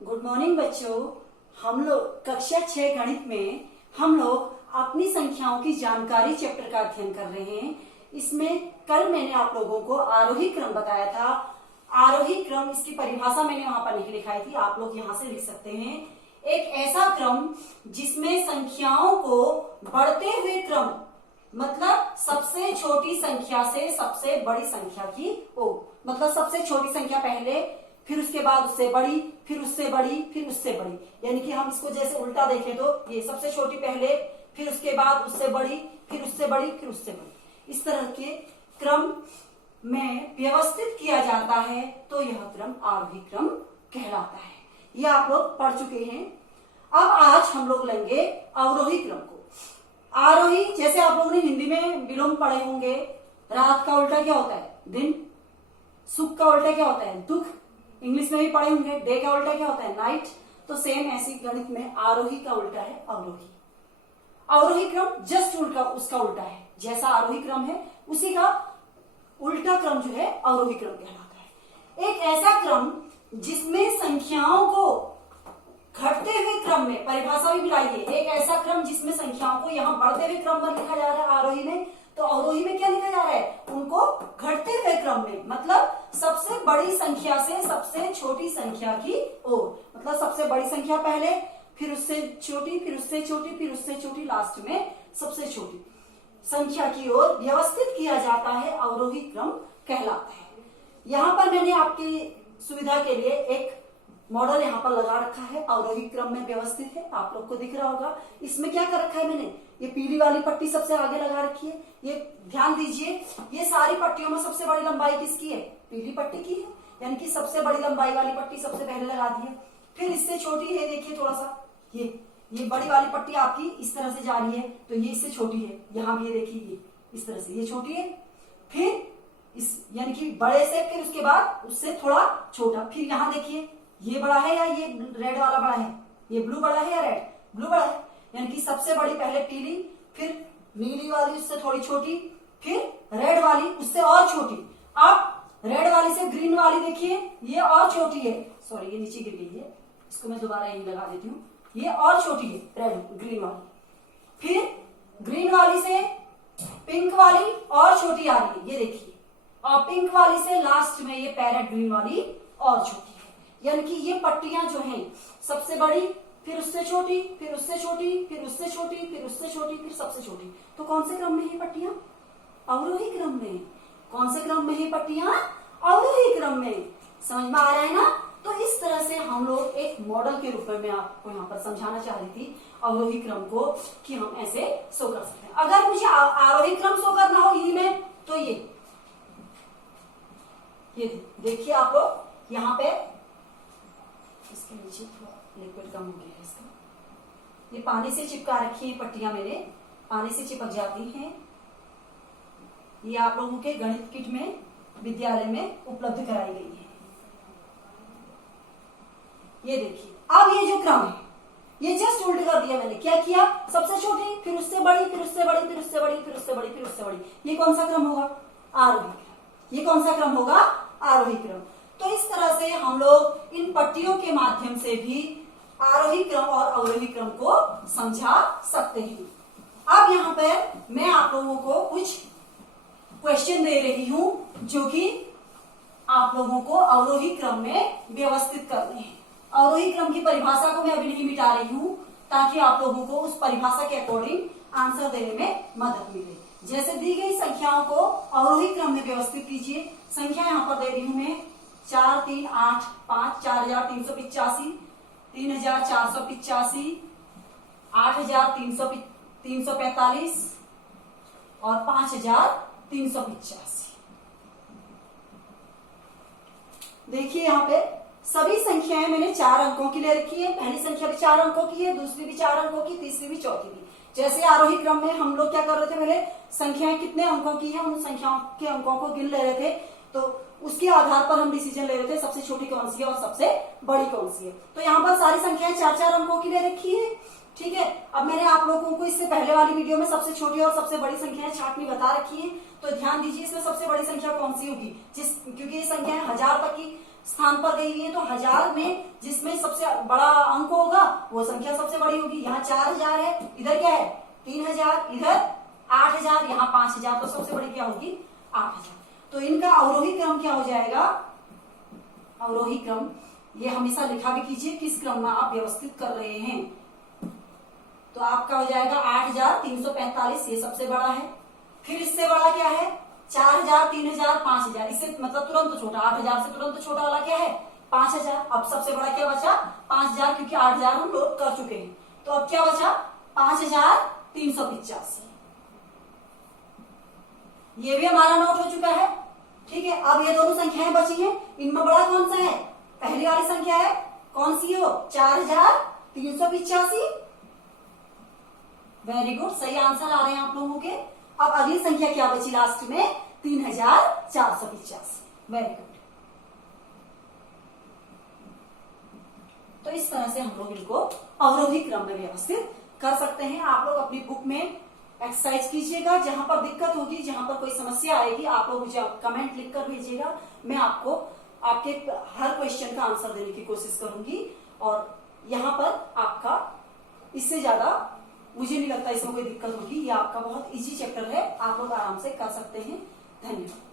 Good morning बच्चों। हम लोग कक्षा 6 गणित में हम लोग अपनी संख्याओं की जानकारी चैप्टर का अध्ययन कर रहे हैं। इसमें कल मैंने आप लोगों को आरोही क्रम बताया था। आरोही क्रम, इसकी परिभाषा मैंने वहां पर नहीं लिखाई थी, आप लोग यहां से लिख सकते हैं। एक ऐसा क्रम जिसमें संख्याओं को बढ़ते हुए क्रम, मतलब सबसे छोटी संख्या से सबसे बड़ी संख्या की ओर, मतलब सबसे छोटी संख्या पहले, फिर उसके बाद उससे बड़ी, फिर उससे बड़ी, फिर उससे बड़ी। यानी कि हम इसको जैसे उल्टा देखें तो ये सबसे छोटी पहले, फिर उसके बाद उससे बड़ी, फिर उससे बड़ी, फिर उससे बड़ी। इस तरह के क्रम में व्यवस्थित किया जाता है तो यह क्रम आरोही क्रम कहलाता है। यह आप लोग पढ़ चुके हैं। अब आज हम लोग लेंगे अवरोही क्रम को। आरोही, जैसे आप लोगों ने हिंदी में विलोम पढ़े होंगे, रात का उल्टा क्या होता है? दिन। सुख का उल्टा क्या होता है? दुख। इंग्लिश में भी पढ़े होंगे, डे का उल्टा क्या होता है? नाइट। तो सेम ऐसी गणित में आरोही का उल्टा है अवरोही। अवरोही क्रम जस्ट उल्टा, उसका उल्टा है। जैसा आरोही क्रम है उसी का उल्टा क्रम जो है अवरोही क्रम कहलाता है। एक ऐसा क्रम जिसमें संख्याओं को घटते हुए क्रम में, परिभाषा भी मिलाइए, एक ऐसा क्रम जिसमें संख्याओं को यहाँ बढ़ते हुए क्रम में लिखा जा रहा है आरोही में, तो अवरोही में क्या लिखा जा रहा है? उनको घटते हुए क्रम में, मतलब सबसे बड़ी संख्या से सबसे छोटी संख्या की ओर, मतलब सबसे बड़ी संख्या पहले, फिर उससे छोटी, फिर उससे छोटी, फिर उससे छोटी, लास्ट में सबसे छोटी संख्या की ओर व्यवस्थित किया जाता है, अवरोही क्रम कहलाता है। यहाँ पर मैंने आपकी सुविधा के लिए एक मॉडल यहाँ पर लगा रखा है, अवरोही क्रम में व्यवस्थित है, आप लोग को दिख रहा होगा। इसमें क्या कर रखा है मैंने? ये पीली वाली पट्टी सबसे आगे लगा रखी है। ये ध्यान दीजिए, ये सारी पट्टियों में सबसे बड़ी लंबाई किसकी है? पीली पट्टी की है, यानी कि सबसे बड़ी लंबाई वाली पट्टी सबसे पहले लगा दी है। फिर इससे छोटी है, देखिए थोड़ा सा, ये बड़ी वाली पट्टी आपकी इस तरह से जा रही है, तो ये इससे छोटी है। यहाँ भी ये देखिए, ये इस तरह से ये छोटी है, फिर इस यानी कि बड़े से, फिर उसके बाद उससे थोड़ा छोटा, फिर यहाँ देखिए ये बड़ा है या ये रेड वाला बड़ा है? ये ब्लू बड़ा है या रेड? ब्लू बड़ा है। यानी कि सबसे बड़ी पहले पीली, फिर नीली वाली उससे थोड़ी छोटी, फिर रेड वाली उससे और छोटी। अब रेड वाली से ग्रीन वाली देखिए, ये और छोटी है। सॉरी, ये नीचे गिर गई है, इसको मैं दोबारा यही लगा देती हूँ। ये और छोटी है, रेड ग्रीन वाली। फिर ग्रीन वाली से पिंक वाली और छोटी आ रही है, ये देखिए। और पिंक वाली से लास्ट में ये पैरेट ग्रीन वाली और छोटी। यानी कि ये पट्टियां जो हैं, सबसे बड़ी, फिर उससे छोटी, फिर उससे छोटी, फिर उससे छोटी, फिर उससे छोटी, फिर सबसे छोटी। तो कौन से क्रम में है पट्टियां? अवरोही क्रम में। कौन से क्रम में है पट्टियां? अवरोही क्रम में। समझ में आ रहा है ना? तो इस तरह से हम लोग एक मॉडल के रूप में मैं आपको यहाँ पर समझाना चाह रही थी अवरोही क्रम को, कि हम ऐसे शो कर सकते हैं। अगर मुझे आरोही क्रम शो करना हो हिंदी में, तो ये देखिए आप लोग यहाँ पे, इसके नीचे थोड़ा लिक्विड कम हो गया है इसका। ये पानी से चिपका रखी है पट्टियां, मेरे पानी से चिपक जाती हैं। ये आप लोगों के गणित किट में विद्यालय में उपलब्ध कराई गई है। ये देखिए, अब ये जो क्रम है, ये जस्ट उल्ट कर दिया मैंने। क्या किया? सबसे छोटी, फिर उससे बड़ी, फिर उससे बड़ी, फिर उससे बड़ी, फिर उससे बड़ी, फिर उससे बड़ी। ये कौन सा क्रम होगा? आरोही क्रम। ये कौन सा क्रम होगा? आरोही क्रम। तो इस तरह से हम लोग इन पट्टियों के माध्यम से भी आरोही क्रम और अवरोही क्रम को समझा सकते हैं। अब यहाँ पर मैं आप लोगों को कुछ क्वेश्चन दे रही हूं, जो कि आप लोगों को अवरोही क्रम में व्यवस्थित करने हैं। अवरोही क्रम की परिभाषा को मैं अभी नहीं मिटा रही हूं, ताकि आप लोगों को उस परिभाषा के अकॉर्डिंग आंसर देने में मदद मिले। जैसे दी गई संख्याओं को अवरोही क्रम में व्यवस्थित कीजिए। संख्या यहाँ पर दे रही हूं मैं 4, 3, 8, 5, 4385, 3485, 8345 और 5385। देखिए यहाँ पे सभी संख्याएं मैंने 4 अंकों की ले रखी है। पहली संख्या भी 4 अंकों की है, दूसरी भी 4 अंकों की, तीसरी भी, चौथी भी। जैसे आरोही क्रम में हम लोग क्या कर रहे थे, पहले संख्याएं कितने अंकों की है, उन संख्याओं के अंकों को गिन ले रहे थे, तो उसके आधार पर हम डिसीजन ले रहे थे सबसे छोटी कौन सी है और सबसे बड़ी कौन सी है। तो यहाँ पर सारी संख्याएं 4-4 अंकों की ले रखी है। ठीक है, अब मैंने आप लोगों को इससे पहले वाली वीडियो में सबसे छोटी और सबसे बड़ी संख्याएं छांटनी बता रखी है। तो ध्यान दीजिए, इसमें सबसे बड़ी संख्या कौन सी होगी, क्योंकि ये संख्याएं 1000 तक की स्थान पर गई हुई है, तो 1000 में जिसमें सबसे बड़ा अंक होगा वो संख्या सबसे बड़ी होगी। यहाँ 4000 है, इधर क्या है 3000, इधर 8000, यहाँ 5000, तो सबसे बड़ी क्या होगी 8000। तो इनका अवरोही क्रम क्या हो जाएगा, अवरोही क्रम, ये हमेशा लिखा भी कीजिए किस क्रम में आप व्यवस्थित कर रहे हैं। तो आपका हो जाएगा 8345, ये सबसे बड़ा है। फिर इससे बड़ा क्या है 4000, 3000, 5000, इससे मतलब तुरंत छोटा, 8000 से तुरंत छोटा वाला क्या है 5000। अब सबसे बड़ा क्या बचा 5000, क्योंकि 8000 हम लोड कर चुके हैं। तो अब क्या बचा 5385, ये भी हमारा नोट हो चुका है। ठीक है, अब ये दोनों संख्याएं बची हैं, इनमें बड़ा कौन सा है, पहली वाली संख्या है, कौन सी हो 4385। वेरी गुड, सही आंसर आ रहे हैं आप लोगों के। अब अगली संख्या क्या बची लास्ट में 3485। Very good. तो इस तरह से हम लोग इनको अवरोही क्रम में व्यवस्थित कर सकते हैं। आप लोग अपनी बुक में एक्सरसाइज कीजिएगा, जहां पर दिक्कत होगी, जहां पर कोई समस्या आएगी, आप लोग मुझे कमेंट लिखकर भेजिएगा। मैं आपको आपके हर क्वेश्चन का आंसर देने की कोशिश करूंगी। और यहाँ पर आपका इससे ज्यादा मुझे नहीं लगता इसमें कोई दिक्कत होगी। ये आपका बहुत इजी चैप्टर है, आप लोग आराम से कर सकते हैं। धन्यवाद।